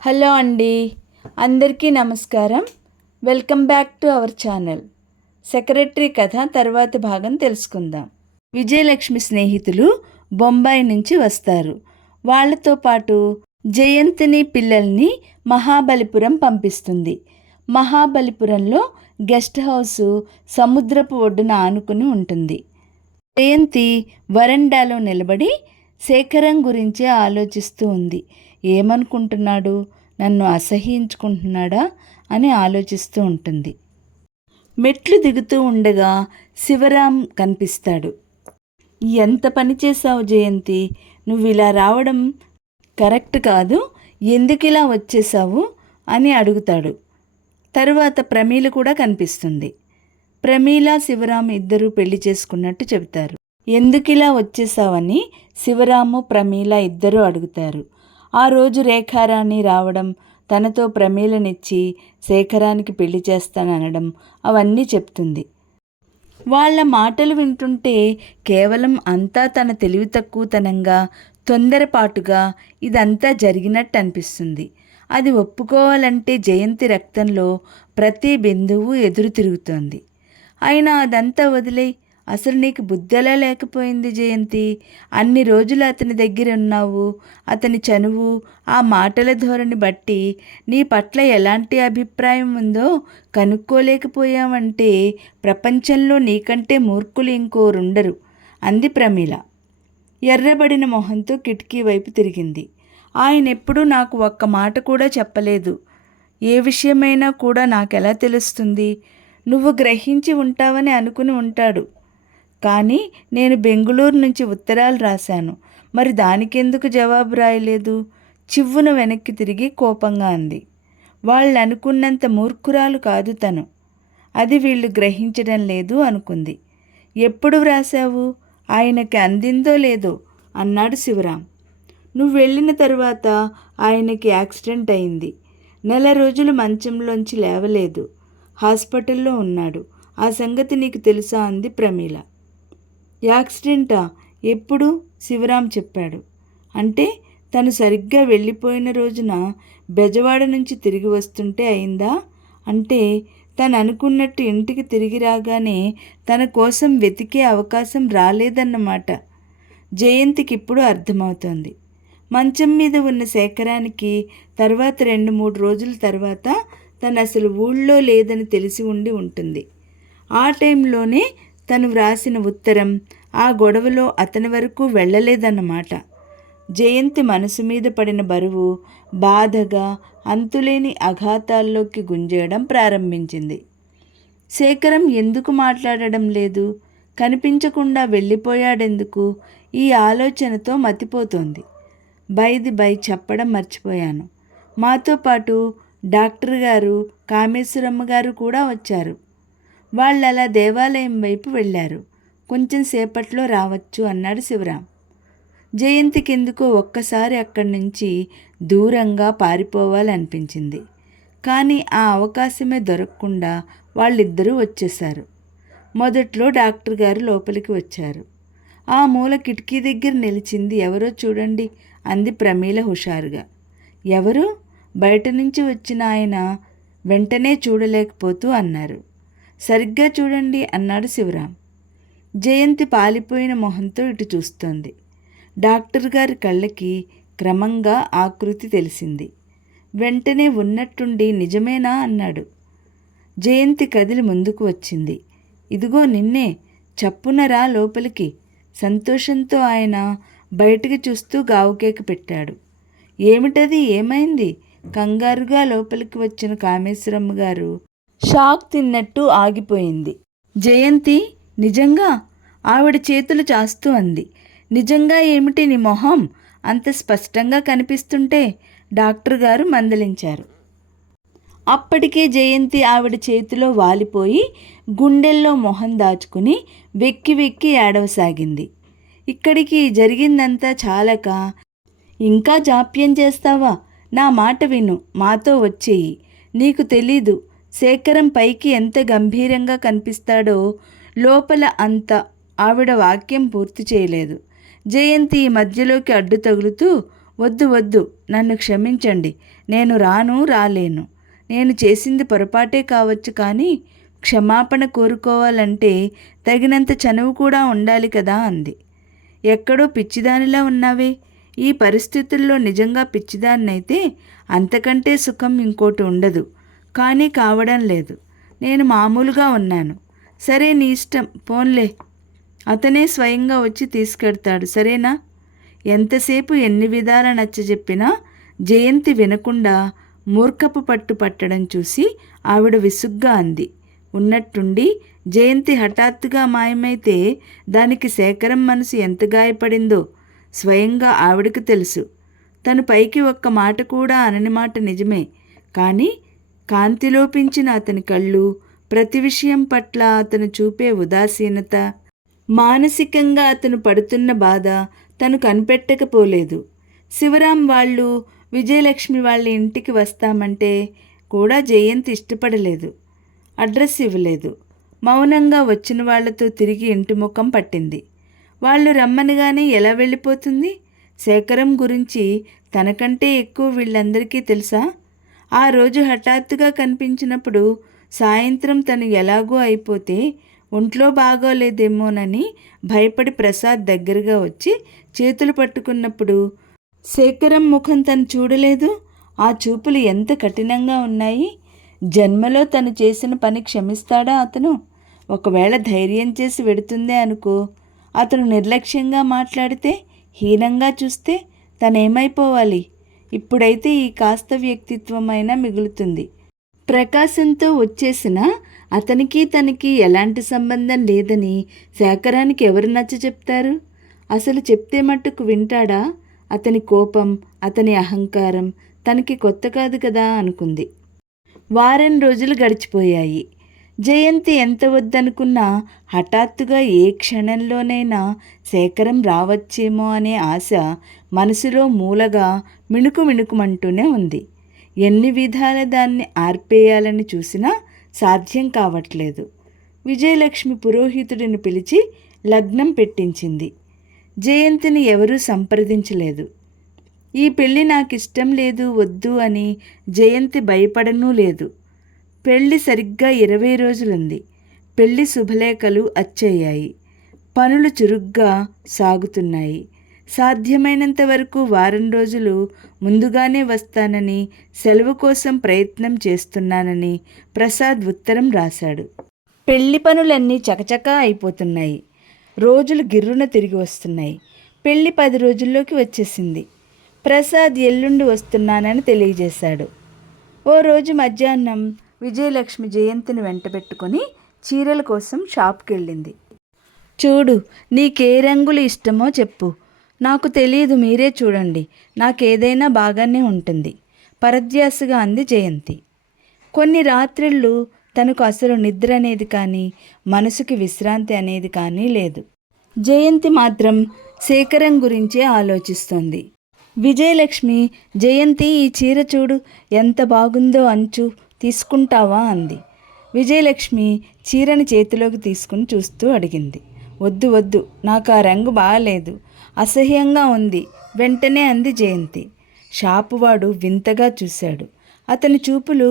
Hello అండి, అందరికీ నమస్కారం. Welcome back to our channel. Secretary కథ తర్వాతి భాగం తెలుసుకుందాం. విజయలక్ష్మి స్నేహితులు బొంబాయి నుంచి వస్తారు. వాళ్లతో పాటు జయంతిని పిల్లల్ని మహాబలిపురం పంపిస్తుంది. మహాబలిపురంలో గెస్ట్ హౌసు సముద్రపు ఒడ్డున ఆనుకుని ఉంటుంది. జయంతి వరండాలో నిలబడి శేఖరం గురించే ఆలోచిస్తూ ఉంది. ఏమనుకుంటున్నాడు, నన్ను అసహ్యించుకుంటున్నాడా అని ఆలోచిస్తూ ఉంటుంది. మెట్లు దిగుతూ ఉండగా శివరాం కనిపిస్తాడు. ఎంత పని చేశావు జయంతి, నువ్వు ఇలా రావడం కరెక్ట్ కాదు, ఎందుకు ఇలా వచ్చేసావు అని అడుగుతాడు. తరువాత ప్రమీల కూడా కనిపిస్తుంది. ప్రమీల శివరాం ఇద్దరూ పెళ్లి చేసుకున్నట్టు చెబుతారు. ఎందుకిలా వచ్చేసావని శివరాము ప్రమీల ఇద్దరూ అడుగుతారు. ఆ రోజు రేఖారాణి రావడం, తనతో ప్రమీలనిచ్చి శేఖరానికి పెళ్లి చేస్తాననడం అవన్నీ చెప్తుంది. వాళ్ళ మాటలు వింటుంటే కేవలం అంతా తన తెలివి తక్కువతనంగా, తొందరపాటుగా ఇదంతా జరిగినట్టు అనిపిస్తుంది. అది ఒప్పుకోవాలంటే జయంతి రక్తంలో ప్రతి బిందువు ఎదురు తిరుగుతోంది. అయినా అదంతా వదిలే, అసలు నీకు బుద్ధెలా లేకపోయింది జయంతి? అన్ని రోజులు అతని దగ్గర ఉన్నావు. అతని చనువు, ఆ మాటల ధోరణి బట్టి నీ పట్ల ఎలాంటి అభిప్రాయం ఉందో కనుక్కోలేకపోయావంటే ప్రపంచంలో నీకంటే మూర్ఖులు ఇంకోరుండరు అంది ప్రమీల. ఎర్రబడిన మొహంతో కిటికీ వైపు తిరిగింది. ఆయన ఎప్పుడూ నాకు ఒక్క మాట కూడా చెప్పలేదు. ఏ విషయమైనా కూడా నాకెలా తెలుస్తుంది? నువ్వు గ్రహించి ఉంటావని అనుకుని ఉంటాడు. కానీ నేను బెంగుళూరు నుంచి ఉత్తరాలు రాశాను, మరి దానికెందుకు జవాబు రాయలేదు? చివ్వున వెనక్కి తిరిగి కోపంగా అంది. వాళ్ళు అనుకున్నంత మూర్ఖురాలు కాదు తను. అది వీళ్ళు గ్రహించడం లేదు అనుకుంది. ఎప్పుడు వ్రాసావు? ఆయనకి అందిందో లేదో అన్నాడు శివరాం. నువ్వు వెళ్ళిన తర్వాత ఆయనకి యాక్సిడెంట్ అయింది. 4 రోజులు మంచంలోంచి లేవలేదు. హాస్పిటల్లో ఉన్నాడు. ఆ సంగతి నీకు తెలుసా అంది ప్రమీల. యాక్సిడెంటా? ఎప్పుడు? శివరాం చెప్పాడు. అంటే తను సరిగ్గా వెళ్ళిపోయిన రోజున బెజవాడ నుంచి తిరిగి వస్తుంటే అయిందా? అంటే తను అనుకున్నట్టు ఇంటికి తిరిగి రాగానే తన కోసం వెతికే అవకాశం రాలేదన్నమాట. జయంతికి ఇప్పుడు అర్థమవుతోంది. మంచం మీద ఉన్న శేఖరానికి తర్వాత 2-3 రోజుల తర్వాత తను అసలు ఊళ్ళో లేదని తెలిసి ఉండి ఉంటుంది. ఆ టైంలోనే తను వ్రాసిన ఉత్తరం ఆ గొడవలో అతని వరకు వెళ్ళలేదన్నమాట. జయంతి మనసు మీద పడిన బరువు బాధగా అంతులేని అఘాతాల్లోకి గుంజేయడం ప్రారంభించింది. శేఖరం ఎందుకు మాట్లాడడం లేదు? కనిపించకుండా వెళ్ళిపోయాడెందుకు? ఈ ఆలోచనతో మతిపోతోంది. బై చెప్పడం మర్చిపోయాను. మాతో పాటు డాక్టర్ గారు, కామేశ్వరమ్మ గారు కూడా వచ్చారు. వాళ్ళు అలా దేవాలయం వైపు వెళ్ళారు. కొంచెం సేపట్లో రావచ్చు అన్నాడు శివరాం. జయంతికి ఎందుకో ఒక్కసారి అక్కడి నుంచి దూరంగా పారిపోవాలనిపించింది. కానీ ఆ అవకాశమే దొరకకుండా వాళ్ళిద్దరూ వచ్చేశారు. మొదట్లో డాక్టర్ గారు లోపలికి వచ్చారు. ఆ మూల కిటికీ దగ్గర నిలిచింది ఎవరో చూడండి అంది ప్రమీల హుషారుగా. ఎవరు? బయట నుంచి వచ్చిన ఆయన వెంటనే చూడలేకపోతూ అన్నారు. సరిగ్గా చూడండి అన్నాడు శివరాం. జయంతి పాలిపోయిన మొహంతో ఇటు చూస్తోంది. డాక్టర్ గారి కళ్ళకి క్రమంగా ఆకృతి తెలిసింది. వెంటనే ఉన్నట్టుండి నిజమేనా అన్నాడు. జయంతి కదిలి ముందుకు వచ్చింది. ఇదిగో నిన్నే, చప్పునరా లోపలికి. సంతోషంతో ఆయన బయటికి చూస్తూ గావుకేక పెట్టాడు. ఏమిటది? ఏమైంది? కంగారుగా లోపలికి వచ్చిన కామేశ్వరమ్మ గారు షాక్ తిన్నట్టు ఆగిపోయింది. జయంతి, నిజంగా? ఆవిడ చేతులు చాస్తూ అంది. నిజంగా ఏమిటి నీ మొహం అంత స్పష్టంగా కనిపిస్తుంటే? డాక్టర్ గారు మందలించారు. అప్పటికే జయంతి ఆవిడ చేతిలో వాలిపోయి గుండెల్లో మొహం దాచుకుని వెక్కి వెక్కి ఏడవసాగింది. ఇక్కడికి జరిగిందంతా చాలక ఇంకా జాప్యం చేస్తావా? నా మాట విను, మాతో వచ్చేయి. నీకు తెలీదు శేఖరం పైకి ఎంత గంభీరంగా కనిపిస్తాడో లోపల అంత. ఆవిడ వాక్యం పూర్తి చేయలేదు. జయంతి మధ్యలోకి అడ్డు తగులుతూ వద్దు వద్దు, నన్ను క్షమించండి, నేను రాలేను. నేను చేసింది పొరపాటే కావచ్చు, కానీ క్షమాపణ కోరుకోవాలంటే తగినంత చనువు కూడా ఉండాలి కదా అంది. ఎక్కడో పిచ్చిదానిలా ఉన్నావే, ఈ పరిస్థితుల్లో నిజంగా పిచ్చిదాన్నైతే అంతకంటే సుఖం ఇంకోటి ఉండదు, కానీ కావడం లేదు. నేను మామూలుగా ఉన్నాను. సరే, నీ ఇష్టం, పోన్లే. అతనే స్వయంగా వచ్చి తీసుకెడతాడు, సరేనా? ఎంతసేపు ఎన్ని విధాల నచ్చజెప్పినా జయంతి వినకుండా మూర్ఖపు పట్టు పట్టడం చూసి ఆవిడ విసుగ్గా అంది. ఉన్నట్టుండి జయంతి హఠాత్తుగా మాయమైతే దానికి శేఖరం మనసు ఎంత గాయపడిందో స్వయంగా ఆవిడకు తెలుసు. తను పైకి ఒక్క మాట కూడా అనని మాట నిజమే, కానీ కాంతిలోపించిన అతని కళ్ళు, ప్రతి విషయం పట్ల అతను చూపే ఉదాసీనత, మానసికంగా అతను పడుతున్న బాధ తను కనిపెట్టకపోలేదు. శివరాం వాళ్ళు విజయలక్ష్మి వాళ్ళ ఇంటికి వస్తామంటే కూడా జయంతి ఇష్టపడలేదు. అడ్రస్ ఇవ్వలేదు. మౌనంగా వచ్చిన వాళ్లతో తిరిగి ఇంటి ముఖం పట్టింది. వాళ్ళు రమ్మనగానే ఎలా వెళ్ళిపోతుంది? శేఖరం గురించి తనకంటే ఎక్కువ వీళ్ళందరికీ తెలుసా? ఆ రోజు హఠాత్తుగా కనిపించినప్పుడు సాయంత్రం తను ఎలాగో అయిపోతే ఒంట్లో బాగోలేదేమోనని భయపడి ప్రసాద్ దగ్గరగా వచ్చి చేతులు పట్టుకున్నప్పుడు శేఖరం ముఖం తను చూడలేదు. ఆ చూపులు ఎంత కఠినంగా ఉన్నాయి. జన్మలో తను చేసిన పని క్షమిస్తాడా అతను? ఒకవేళ ధైర్యం చేసి వెడుతుందే అనుకో, అతను నిర్లక్ష్యంగా మాట్లాడితే, హీనంగా చూస్తే తనేమైపోవాలి? ఇప్పుడైతే ఈ కాస్త వ్యక్తిత్వమైనా మిగులుతుంది. ప్రకాశంతో వచ్చేసిన అతనికి తనకి ఎలాంటి సంబంధం లేదని శేఖరానికి ఎవరు నచ్చ చెప్తారు? అసలు చెప్తే మట్టుకు వింటాడా? అతని కోపం, అతని అహంకారం తనకి కొత్త కాదు కదా అనుకుంది. వారం రోజులు గడిచిపోయాయి. జయంతి ఎంత వద్దనుకున్నా హఠాత్తుగా ఏ క్షణంలోనైనా శేఖరం రావచ్చేమో అనే ఆశ మనసులో మూలగా మిణుకుమంటూనే ఉంది. ఎన్ని విధాల దాన్ని ఆర్పేయాలని చూసినా సాధ్యం కావట్లేదు. విజయలక్ష్మి పురోహితుడిని పిలిచి లగ్నం పెట్టించింది. జయంతిని ఎవరూ సంప్రదించలేదు. ఈ పెళ్ళి నాకిష్టం లేదు, వద్దు అని జయంతి భయపడనూ లేదు. పెళ్ళి సరిగ్గా 20 రోజులుంది. పెళ్ళి శుభలేఖలు అచ్చయ్యాయి. పనులు చురుగ్గా సాగుతున్నాయి. సాధ్యమైనంత వరకు వారం రోజులు ముందుగానే వస్తానని, సెలవు కోసం ప్రయత్నం చేస్తున్నానని ప్రసాద్ ఉత్తరం రాశాడు. పెళ్లి పనులన్నీ చకచకా అయిపోతున్నాయి. రోజులు గిర్రున తిరిగి వస్తున్నాయి. పెళ్లి 10 రోజుల్లోకి వచ్చేసింది. ప్రసాద్ ఎల్లుండి వస్తున్నానని తెలియజేశాడు. ఓ రోజు మధ్యాహ్నం విజయలక్ష్మి జయంతిని వెంటబెట్టుకొని చీరల కోసం షాప్కి వెళ్ళింది. చూడు, నీకే రంగులు ఇష్టమో చెప్పు, నాకు తెలియదు, మీరే చూడండి, నాకేదైనా బాగానే ఉంటుంది పరధ్యాసగా అంది జయంతి. కొన్ని రాత్రిళ్ళు తనకు అసలు నిద్ర అనేది కానీ, మనసుకి విశ్రాంతి అనేది కానీ లేదు. జయంతి మాత్రం శేఖరం గురించే ఆలోచిస్తోంది. విజయలక్ష్మి, జయంతి ఈ చీర చూడు, ఎంత బాగుందో, అంచు తీసుకుంటావా అంది. విజయలక్ష్మి చీరని చేతిలోకి తీసుకుని చూస్తూ అడిగింది. వద్దు వద్దు, నాకు ఆ రంగు బాగాలేదు, అసహ్యంగా ఉంది వెంటనే అంది జయంతి. షాపువాడు వింతగా చూశాడు. అతని చూపులు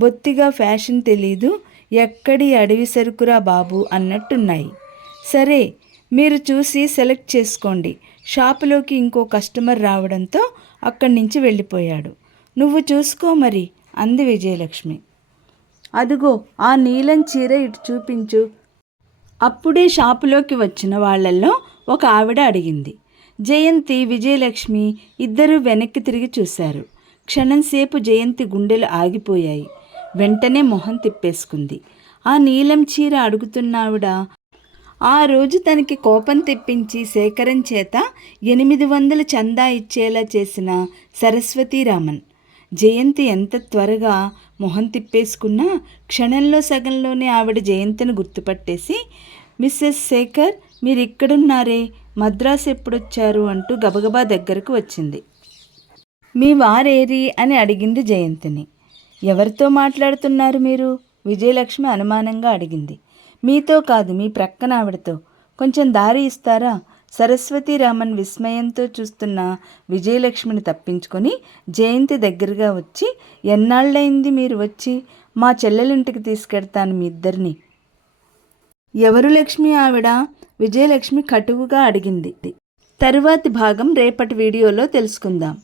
బొత్తిగా ఫ్యాషన్ తెలీదు, ఎక్కడి అడవి సరుకురా బాబు అన్నట్టున్నాయి. సరే, మీరు చూసి సెలెక్ట్ చేసుకోండి. షాపులోకి ఇంకో కస్టమర్ రావడంతో అక్కడి నుంచి వెళ్ళిపోయాడు. నువ్వు చూసుకో మరి అంది విజయలక్ష్మి. అదుగో ఆ నీలం చీర ఇటు చూపించు. అప్పుడే షాపులోకి వచ్చిన వాళ్ళల్లో ఒక ఆవిడ అడిగింది. జయంతి, విజయలక్ష్మి ఇద్దరూ వెనక్కి తిరిగి చూశారు. క్షణంసేపు జయంతి గుండెలు ఆగిపోయాయి. వెంటనే మొహం తిప్పేసుకుంది. ఆ నీలం చీర అడుగుతున్నావిడ ఆ రోజు తనకి కోపం తెప్పించి శేఖరం చేత 800 చందా ఇచ్చేలా చేసిన సరస్వతీరామన్. జయంతి ఎంత త్వరగా మొహం తిప్పేసుకున్నా క్షణంలో సగంలోనే ఆవిడ జయంతిని గుర్తుపట్టేసి, మిస్సెస్ శేఖర్, మీరు ఇక్కడున్నారే, మద్రాసు ఎప్పుడొచ్చారు అంటూ గబగబా దగ్గరకు వచ్చింది. మీ వారేరి అని అడిగింది జయంతిని. ఎవరితో మాట్లాడుతున్నారు మీరు? విజయలక్ష్మి అనుమానంగా అడిగింది. మీతో కాదు, మీ ప్రక్కన ఆవిడతో. కొంచెం దారి ఇస్తారా? సరస్వతీరామన్ విస్మయంతో చూస్తున్న విజయలక్ష్మిని తప్పించుకొని జయంతి దగ్గరగా వచ్చి, ఎన్నాళ్ళైంది మీరు వచ్చి? మా చెల్లెలింటికి తీసుకెడతాను మీ ఇద్దరిని. ఎవరు లక్ష్మి ఆవిడ? విజయలక్ష్మి కటువుగా అడిగింది. తరువాతి భాగం రేపటి వీడియోలో తెలుసుకుందాం.